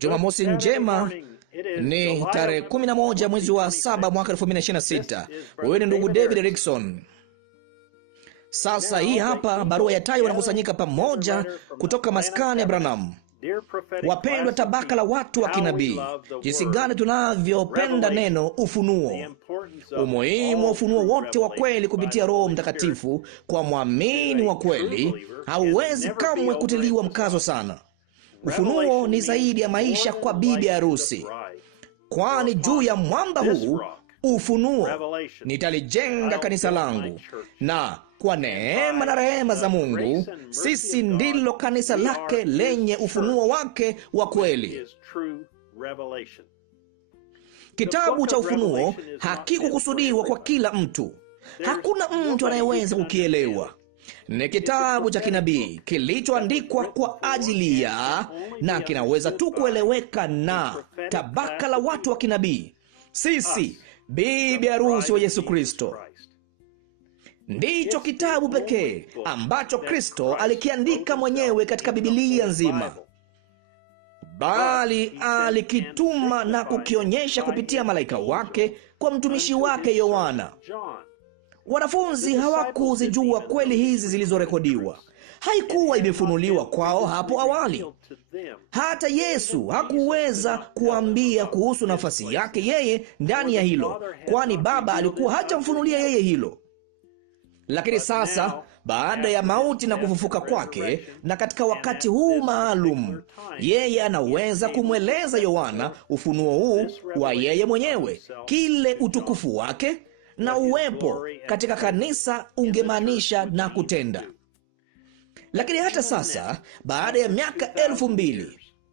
Jumamosi njema. Ni tarehe 11 mwezi wa 7 mwaka 2026. Wewe ni ndugu David Erickson. Sasa hii hapa barua ya tai wanakusanyika pamoja kutoka maskani ya Branham. Wapendwa tabaka la watu wa kinabii, jinsi gani tunavyopenda neno ufunuo. Umuhimu wa ufunuo wote wa kweli kupitia Roho Mtakatifu kwa mwamini wa kweli hauwezi kamwe kutiliwa mkazo sana. Ufunuo ni zaidi ya maisha kwa bibi harusi, kwani juu ya mwamba huu ufunuo nitalijenga kanisa langu, na kwa neema na rehema za Mungu sisi ndilo kanisa lake lenye ufunuo wake wa kweli. Kitabu cha Ufunuo hakikukusudiwa kwa kila mtu. Hakuna mtu anayeweza kukielewa. Ni kitabu cha kinabii kilichoandikwa kwa ajili ya, na kinaweza tu kueleweka na tabaka la watu wa kinabii. Sisi bibi harusi wa Yesu Kristo. Ndicho kitabu pekee ambacho Kristo alikiandika mwenyewe katika Biblia nzima, bali alikituma na kukionyesha kupitia malaika wake kwa mtumishi wake Yohana. Wanafunzi hawakuzijua kweli hizi zilizorekodiwa. Haikuwa imefunuliwa kwao hapo awali. Hata Yesu hakuweza kuambia kuhusu nafasi yake yeye ndani ya hilo, kwani Baba alikuwa hajamfunulia yeye hilo. Lakini sasa, baada ya mauti na kufufuka kwake, na katika wakati huu maalum, yeye anaweza kumweleza Yohana ufunuo huu wa yeye mwenyewe, kile utukufu wake na uwepo katika kanisa ungemaanisha na kutenda. Lakini hata sasa, baada ya miaka 2000,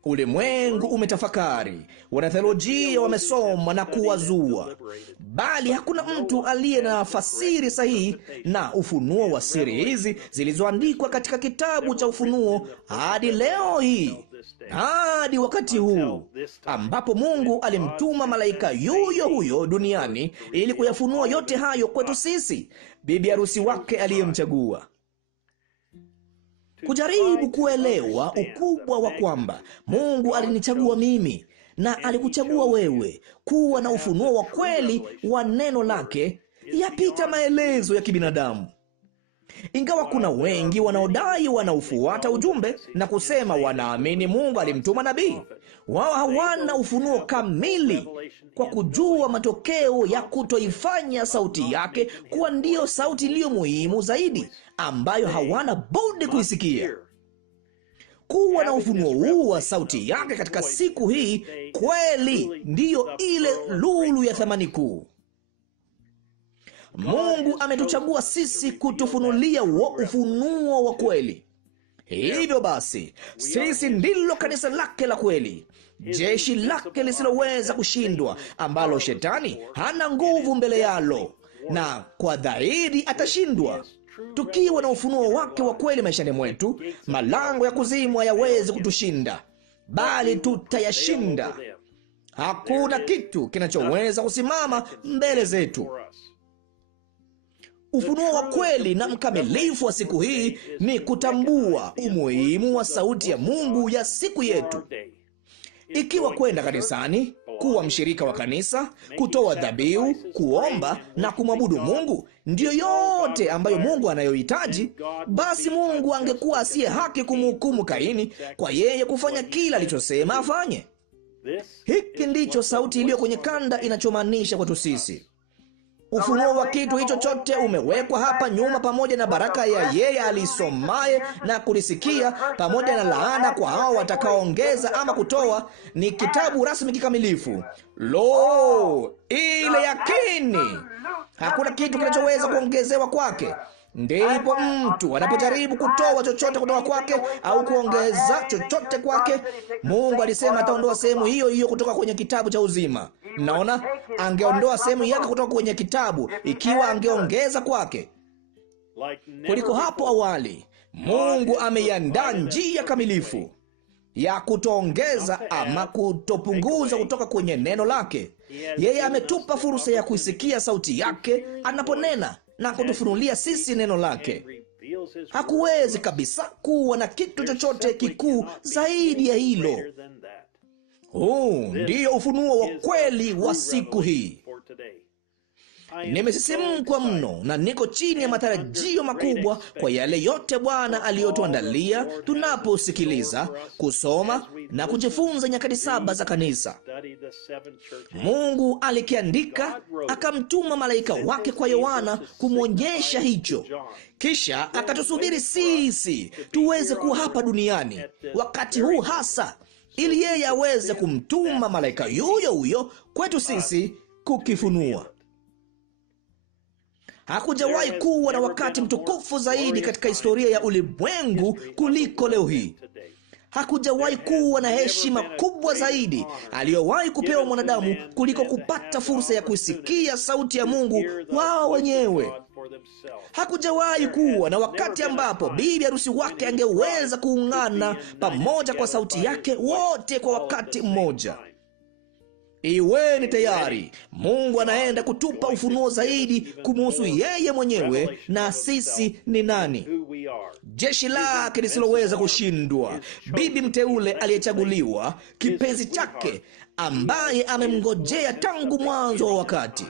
ulimwengu umetafakari, wanatheolojia wamesoma na kuwazua, bali hakuna mtu aliye na fasiri sahihi na ufunuo wa siri hizi zilizoandikwa katika kitabu cha Ufunuo hadi leo hii, hadi wakati huu ambapo Mungu alimtuma malaika yuyo huyo duniani ili kuyafunua yote hayo kwetu sisi, bibi harusi wake aliyemchagua. Kujaribu kuelewa ukubwa wa kwamba Mungu alinichagua mimi na alikuchagua wewe kuwa na ufunuo wa kweli wa neno lake yapita maelezo ya kibinadamu. Ingawa kuna wengi wanaodai wanaufuata ujumbe na kusema wanaamini Mungu alimtuma nabii, wao hawana ufunuo kamili kwa kujua matokeo ya kutoifanya sauti yake kuwa ndiyo sauti iliyo muhimu zaidi ambayo hawana budi kuisikia. Kuwa na ufunuo huu wa sauti yake katika siku hii kweli ndiyo ile lulu ya thamani kuu. Mungu ametuchagua sisi kutufunulia ufunuo wa kweli. Hivyo basi, sisi ndilo kanisa lake la kweli, jeshi lake lisiloweza kushindwa, ambalo shetani hana nguvu mbele yalo, na kwa dhahiri atashindwa. Tukiwa na ufunuo wake wa kweli maishani mwetu, malango ya kuzimu hayawezi kutushinda, bali tutayashinda. Hakuna kitu kinachoweza kusimama mbele zetu. Ufunuo wa kweli na mkamilifu wa siku hii ni kutambua umuhimu wa sauti ya Mungu ya siku yetu. Ikiwa kwenda kanisani, kuwa mshirika wa kanisa, kutoa dhabihu, kuomba na kumwabudu Mungu ndiyo yote ambayo Mungu anayohitaji, basi Mungu angekuwa asiye haki kumhukumu Kaini kwa yeye kufanya kila alichosema afanye. Hiki ndicho sauti iliyo kwenye kanda inachomaanisha kwetu sisi. Ufunuo wa kitu hicho chote umewekwa hapa nyuma, pamoja na baraka ya yeye alisomaye na kulisikia, pamoja na laana kwa hao watakaoongeza ama kutoa. Ni kitabu rasmi kikamilifu. Lo, ile yakini! Hakuna kitu kinachoweza kuongezewa kwake. Ndipo mtu anapojaribu kutoa chochote kutoka kwake au kuongeza chochote kwake, Mungu alisema ataondoa sehemu hiyo hiyo kutoka kwenye kitabu cha uzima. Mnaona, angeondoa sehemu yake kutoka kwenye kitabu ikiwa angeongeza kwake. Kuliko hapo awali, Mungu ameiandaa njia kamilifu ya kutoongeza ama kutopunguza kutoka kwenye neno lake. Yeye ametupa fursa ya kuisikia sauti yake anaponena na kutufunulia sisi neno lake. Hakuwezi kabisa kuwa na kitu chochote kikuu zaidi ya hilo. Huu ndiyo ufunuo wa kweli wa siku hii. Nimesisimkwa mno na niko chini ya matarajio makubwa kwa yale yote Bwana aliyotuandalia tunaposikiliza, kusoma na kujifunza nyakati 7 za kanisa. Mungu alikiandika, akamtuma malaika wake kwa Yohana kumwonyesha hicho. Kisha akatusubiri sisi tuweze kuwa hapa duniani wakati huu hasa, ili yeye aweze kumtuma malaika yuyo huyo kwetu sisi kukifunua. Hakujawahi kuwa na wakati mtukufu zaidi katika historia ya ulimwengu kuliko leo hii. Hakujawahi kuwa na heshima kubwa zaidi aliyowahi kupewa mwanadamu kuliko kupata fursa ya kusikia sauti ya Mungu wao wenyewe. Hakujawahi kuwa na wakati ambapo bibi harusi wake angeweza kuungana pamoja kwa sauti yake wote kwa wakati mmoja. Iweni tayari. Mungu anaenda kutupa ufunuo zaidi kumuhusu yeye mwenyewe na sisi ni nani. Jeshi lake lisiloweza kushindwa, bibi mteule aliyechaguliwa, kipenzi chake ambaye amemngojea tangu mwanzo wa wakati.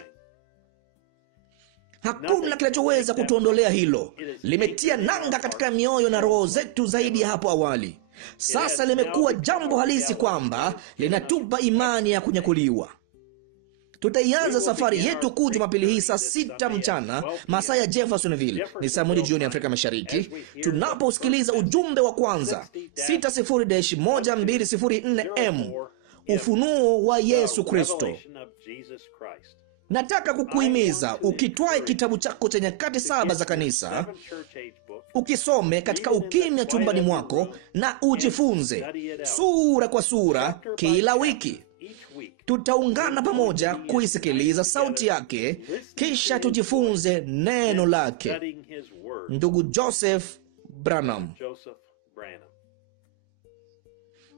Hakuna kinachoweza kutuondolea hilo. Limetia nanga katika mioyo na roho zetu zaidi ya hapo awali. Sasa limekuwa jambo halisi kwamba linatupa imani ya kunyakuliwa. Tutaianza safari yetu kuu Jumapili hii saa 6 mchana masaa ya Jeffersonville, ni saa 1 jioni Afrika Mashariki, tunaposikiliza ujumbe wa kwanza 60-1204M, ufunuo wa Yesu Kristo. Nataka kukuhimiza ukitwae kitabu chako cha nyakati 7 za kanisa, ukisome katika ukimya chumbani mwako na ujifunze sura kwa sura kila wiki. Tutaungana pamoja kuisikiliza sauti yake, kisha tujifunze neno lake. Ndugu Joseph Branham.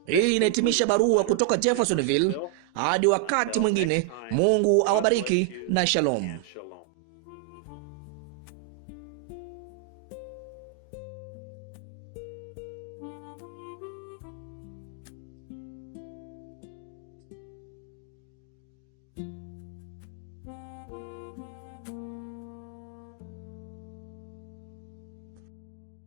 Hii inahitimisha barua kutoka Jeffersonville. Hadi wakati mwingine, Mungu awabariki na shalom.